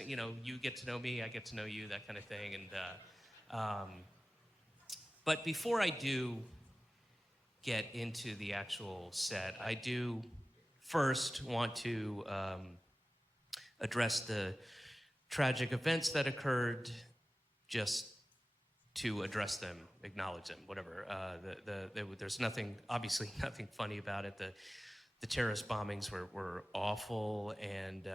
You know, you get to know me, I get to know you, that kind of thing. But before I do get into the actual set, I do first want to address the tragic events that occurred, just to address them, acknowledge them, whatever. There's nothing, obviously nothing funny about it. The terrorist bombings were awful, and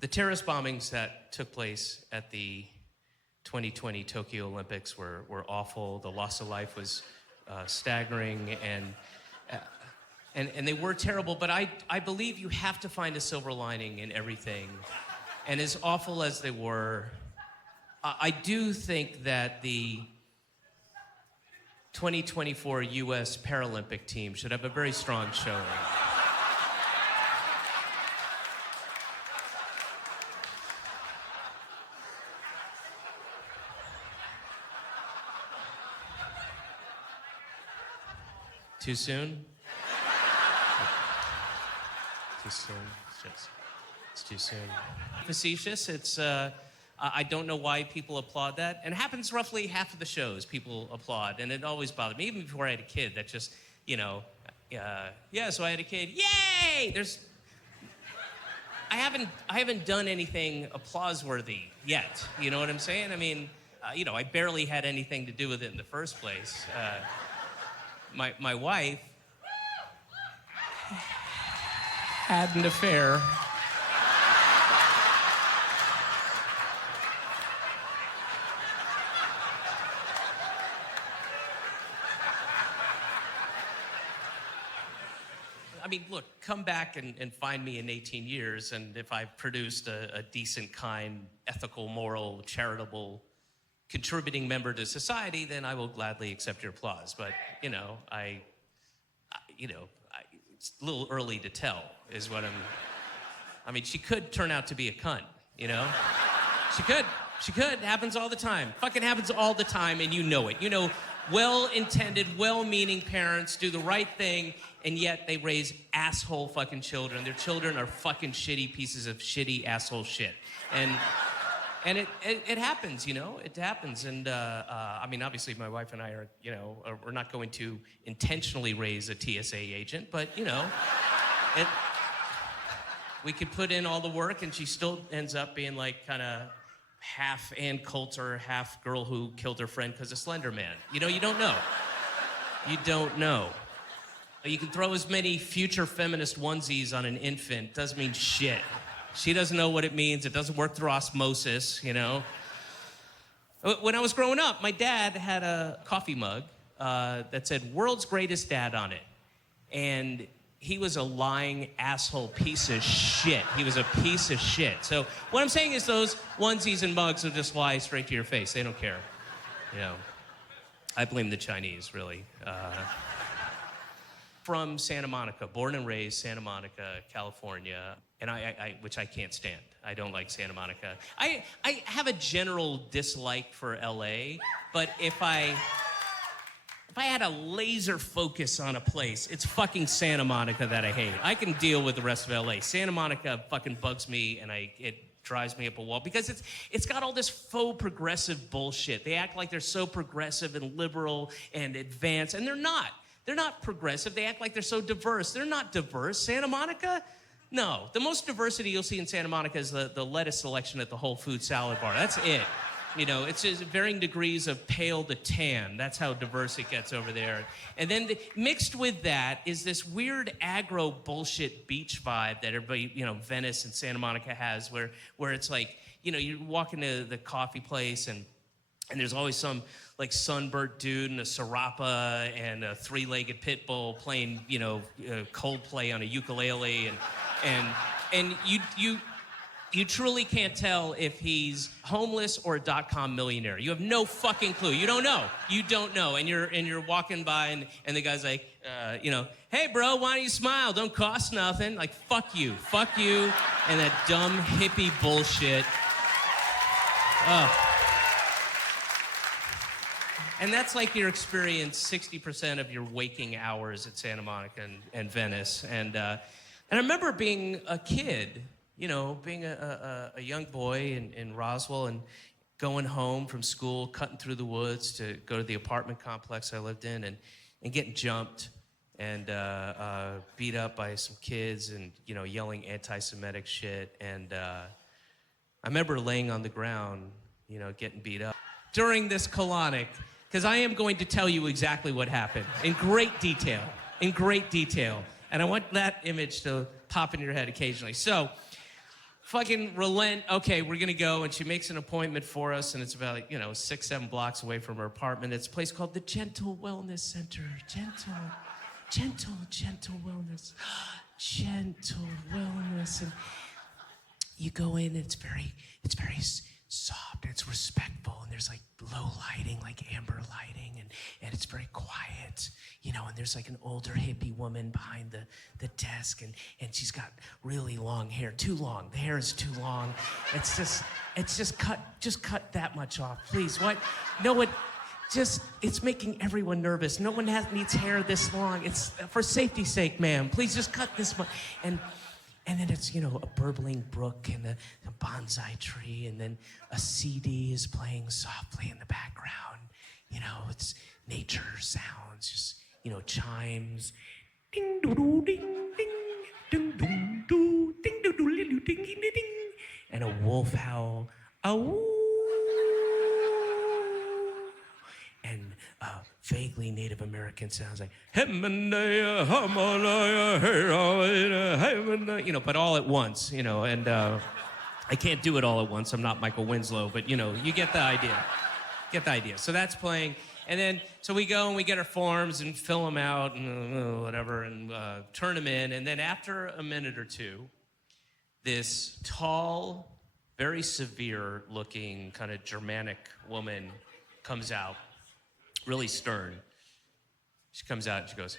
the terrorist bombings that took place at the 2020 Tokyo Olympics were awful. The loss of life was staggering, and they were terrible, but I believe you have to find a silver lining in everything. And as awful as they were, I do think that the 2024 U.S. Paralympic team should have a very strong showing. Too soon? Too soon? It's too soon. Facetious, it's, I don't know why people applaud that. And it happens roughly half of the shows, people applaud. And it always bothered me, even before I had a kid, that just, you know, yeah, so I had a kid, yay! I haven't done anything applause-worthy yet, you know what I'm saying? I mean, you know, I barely had anything to do with it in the first place. My wife had an affair. I mean, look, come back and find me in 18 years, and if I've produced a decent, kind, ethical, moral, charitable, contributing member to society, then I will gladly accept your applause. But, you know, it's a little early to tell, is what I mean, she could turn out to be a cunt, you know? She could. It happens all the time. Fucking happens all the time, and you know it. You know, well-intended, well-meaning parents do the right thing, and yet they raise asshole fucking children. Their children are fucking shitty pieces of shitty asshole shit. And it happens, you know, it happens. And I mean, obviously my wife and I are, you know, we're not going to intentionally raise a TSA agent, but, you know, we could put in all the work and she still ends up being like kind of half Ann Coulter, half girl who killed her friend because of Slender Man. You know, you don't know. You don't know. You can throw as many future feminist onesies on an infant, doesn't mean shit. She doesn't know what it means. It doesn't work through osmosis, you know? When I was growing up, my dad had a coffee mug that said, "World's Greatest Dad" on it. And he was a lying asshole piece of shit. He was a piece of shit. So what I'm saying is those onesies and mugs will just fly straight to your face. They don't care, you know? I blame the Chinese, really. From Santa Monica, born and raised Santa Monica, California, and I which I can't stand. I don't like Santa Monica. I have a general dislike for LA, but if I had a laser focus on a place, it's fucking Santa Monica that I hate. I can deal with the rest of LA. Santa Monica fucking bugs me, and it drives me up a wall because it's got all this faux progressive bullshit. They act like they're so progressive and liberal and advanced, and they're not. They're not progressive. They act like they're so diverse. They're not diverse. Santa Monica? No. The most diversity you'll see in Santa Monica is the lettuce selection at the Whole Foods salad bar. That's it. You know, it's just varying degrees of pale to tan. That's how diverse it gets over there. And then mixed with that is this weird aggro bullshit beach vibe that everybody, you know, Venice and Santa Monica has where it's like, you know, you walk into the coffee place and there's always some like sunburnt dude in a Sarapa and a three-legged pit bull playing, you know, Coldplay on a ukulele, and you truly can't tell if he's homeless or a .com millionaire. You have no fucking clue. You don't know. You don't know. And you're walking by and the guy's like, you know, "Hey bro, why don't you smile? Don't cost nothing." Like, fuck you, and that dumb hippie bullshit. And that's like your experience 60% of your waking hours at Santa Monica and Venice. And And I remember being a kid, being a young boy in Roswell and going home from school, cutting through the woods to go to the apartment complex I lived in and getting jumped and beat up by some kids and, yelling anti-Semitic shit. And I remember laying on the ground, getting beat up. During this colonic, because I am going to tell you exactly what happened in great detail. And I want that image to pop in your head occasionally. So, fucking relent, okay, we're gonna go, and she makes an appointment for us, and it's about, 6-7 blocks away from her apartment. It's a place called the Gentle Wellness Center. Gentle wellness. Gentle wellness. And you go in, and it's very soft, and it's respectful, and there's like low lighting, like amber lighting, and it's very quiet, and there's like an older hippie woman behind the desk, and she's got really long hair, too long. The hair is too long. It's just cut that much off, please. What? No, it's making everyone nervous. No one needs hair this long. It's for safety's sake, ma'am. Please just cut this much. And then it's, a burbling brook and a bonsai tree, and then a CD is playing softly in the background. It's nature sounds, just, chimes. Ding doo doo ding ding ding ding doo ding doo doo ding ding ding ding, and a wolf howl. And vaguely Native American sounds like but all at once, and I can't do it all at once. I'm not Michael Winslow, but you get the idea. So that's playing, and then so we go and we get our forms and fill them out and whatever, and turn them in, and then after a minute or two, this tall, very severe-looking kind of Germanic woman comes out. Really stern. She comes out and she goes,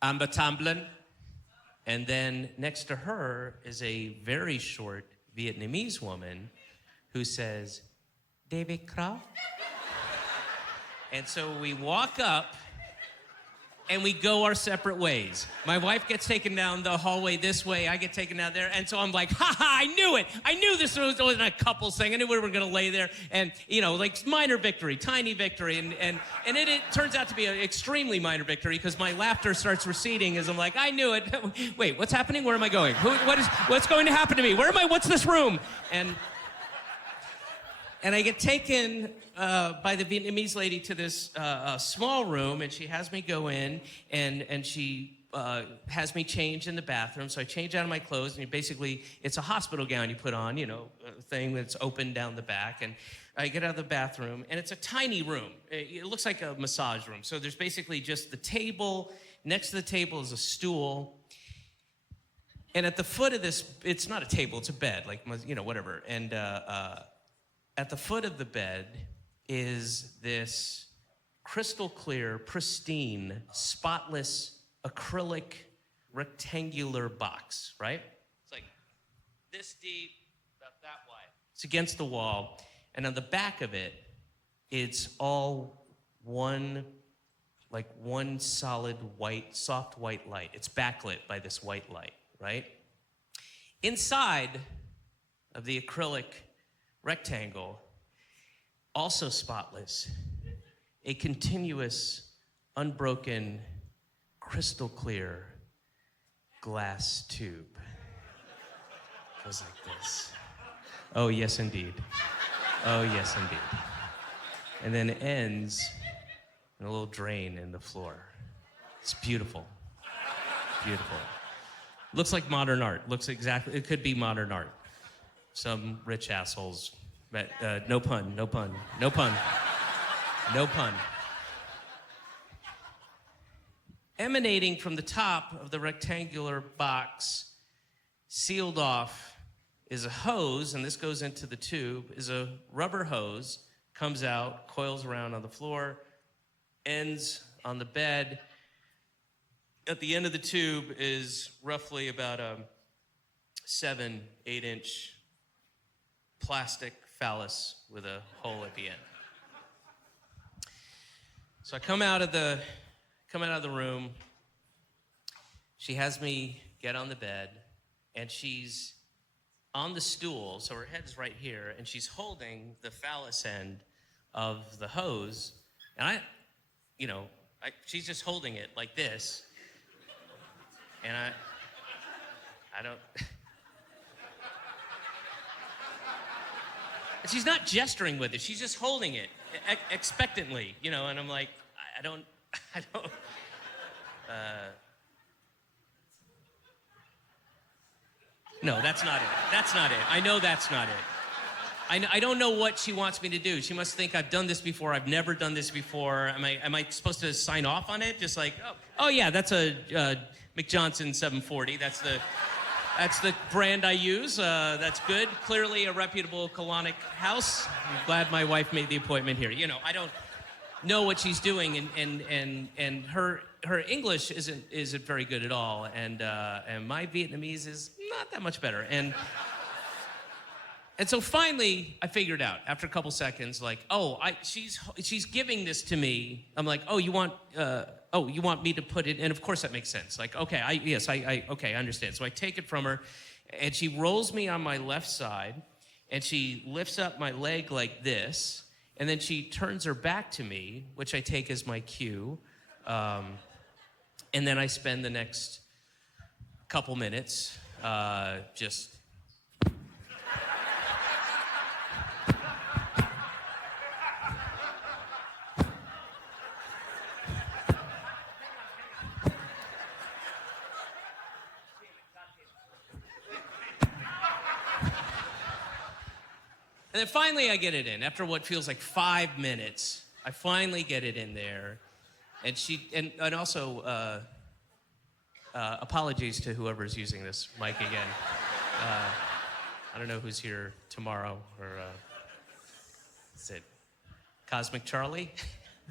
Amba Tamblin. And then next to her is a very short Vietnamese woman who says, David Croft. And so we walk up and we go our separate ways. My wife gets taken down the hallway this way, I get taken down there, and so I'm like, I knew it! I knew this wasn't a couples thing. I knew we were gonna lay there, and like minor victory, tiny victory, and it turns out to be an extremely minor victory because my laughter starts receding as I'm like, I knew it. Wait, what's happening? Where am I going? What's going to happen to me? Where am I? What's this room? And I get taken by the Vietnamese lady to this small room, and she has me go in, and she has me change in the bathroom. So I change out of my clothes, and it's a hospital gown you put on, a thing that's open down the back. And I get out of the bathroom, and it's a tiny room. It looks like a massage room. So there's basically just the table. Next to the table is a stool. And at the foot of this, it's not a table, it's a bed, like, whatever. And at the foot of the bed is this crystal clear, pristine, spotless, acrylic, rectangular box, right? It's like this deep, about that wide. It's against the wall, and on the back of it, it's all one solid white, soft white light. It's backlit by this white light, right? Inside of the acrylic rectangle, also spotless, a continuous, unbroken, crystal clear glass tube. Goes like this. Oh, yes, indeed. Oh, yes, indeed. And then ends in a little drain in the floor. It's beautiful. Beautiful. Looks like modern art. It could be modern art. Some rich assholes, but no pun. Emanating from the top of the rectangular box, sealed off, is a hose, and this goes into the tube, is a rubber hose, comes out, coils around on the floor, ends on the bed. At the end of the tube is roughly about a 7-8 inch plastic phallus with a hole at the end. So I come out of the room. She has me get on the bed, and she's on the stool, so her head's right here, and she's holding the phallus end of the hose, and she's just holding it like this, and I don't. And she's not gesturing with it. She's just holding it expectantly, and I'm like, I don't. No, that's not it. That's not it. I know that's not it. I don't know what she wants me to do. She must think I've done this before. I've never done this before. Am I supposed to sign off on it? Just like, oh yeah, that's a McJohnson 740. That's the brand I use. That's good. Clearly a reputable colonic house. I'm glad my wife made the appointment here. I don't know what she's doing, and her English isn't very good at all, and my Vietnamese is not that much better, and so finally I figured out after a couple seconds, like, she's giving this to me. I'm like, you want me to put it, and of course that makes sense. Like, okay, I understand. So I take it from her, and she rolls me on my left side, and she lifts up my leg like this, and then she turns her back to me, which I take as my cue, and then I spend the next couple minutes just. And then finally I get it in. After what feels like 5 minutes, I finally get it in there. And and also, apologies to whoever's using this mic again. I don't know who's here tomorrow, or is it Cosmic Charlie?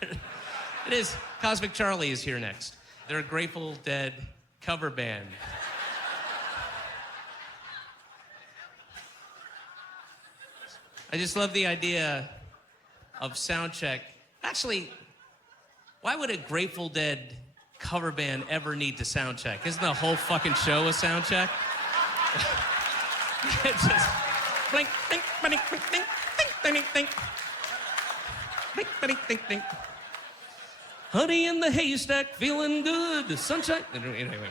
It is. Cosmic Charlie is here next. They're a Grateful Dead cover band. I just love the idea of Soundcheck. Actually, why would a Grateful Dead cover band ever need to Soundcheck? Isn't the whole fucking show a Soundcheck? It's just blink, think, blink, think, think, think, think, blink, blink, think, think. Honey in the haystack, feeling good. The sunshine. Anyway.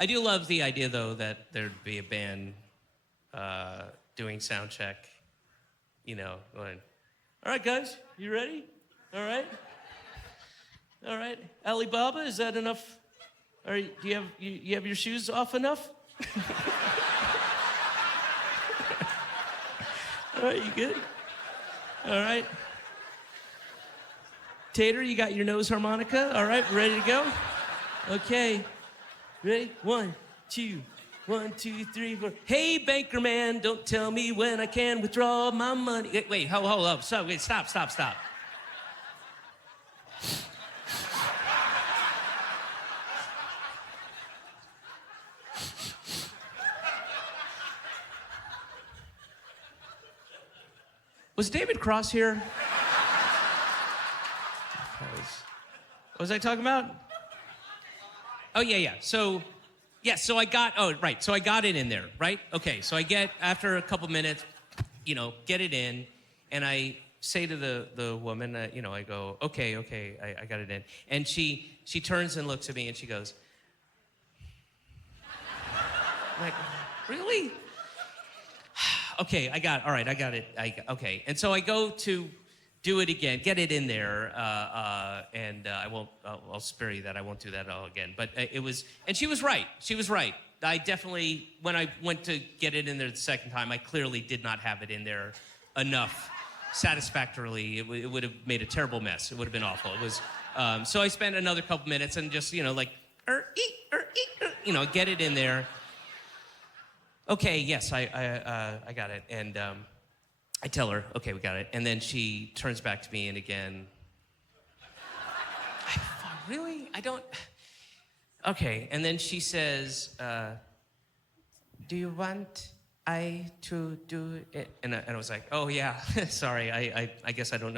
I do love the idea, though, that there'd be a band doing Soundcheck, going, all right, guys, you ready? All right? All right. Alibaba, is that enough? All right, do you have your shoes off enough? All right, you good? All right. Tater, you got your nose harmonica? All right, ready to go? Okay. Ready? 1, 2, 1, 2, 3, 4. Hey, banker man, don't tell me when I can withdraw my money. Wait, hold up. Stop. Was David Cross here? What was I talking about? Oh, yeah. So I got it in there, right? Okay, so I get, after a couple minutes, get it in, and I say to the woman, I go, okay, I got it in. And she turns and looks at me, and she goes, I'm like, really? Okay, I got it. Okay, and so I go to do it again, get it in there, and I'll spare you that. I won't do that all again. But it was, and she was right. I definitely, when I went to get it in there the second time, I clearly did not have it in there enough satisfactorily. It would have made a terrible mess. It would have been awful. It was, so I spent another couple minutes and just, like, get it in there. Okay, yes, I got it. And I tell her, okay, we got it. And then she turns back to me, and again, really? I don't... Okay, and then she says, do you want I to do it? And I was like, oh, yeah, sorry, I guess I don't know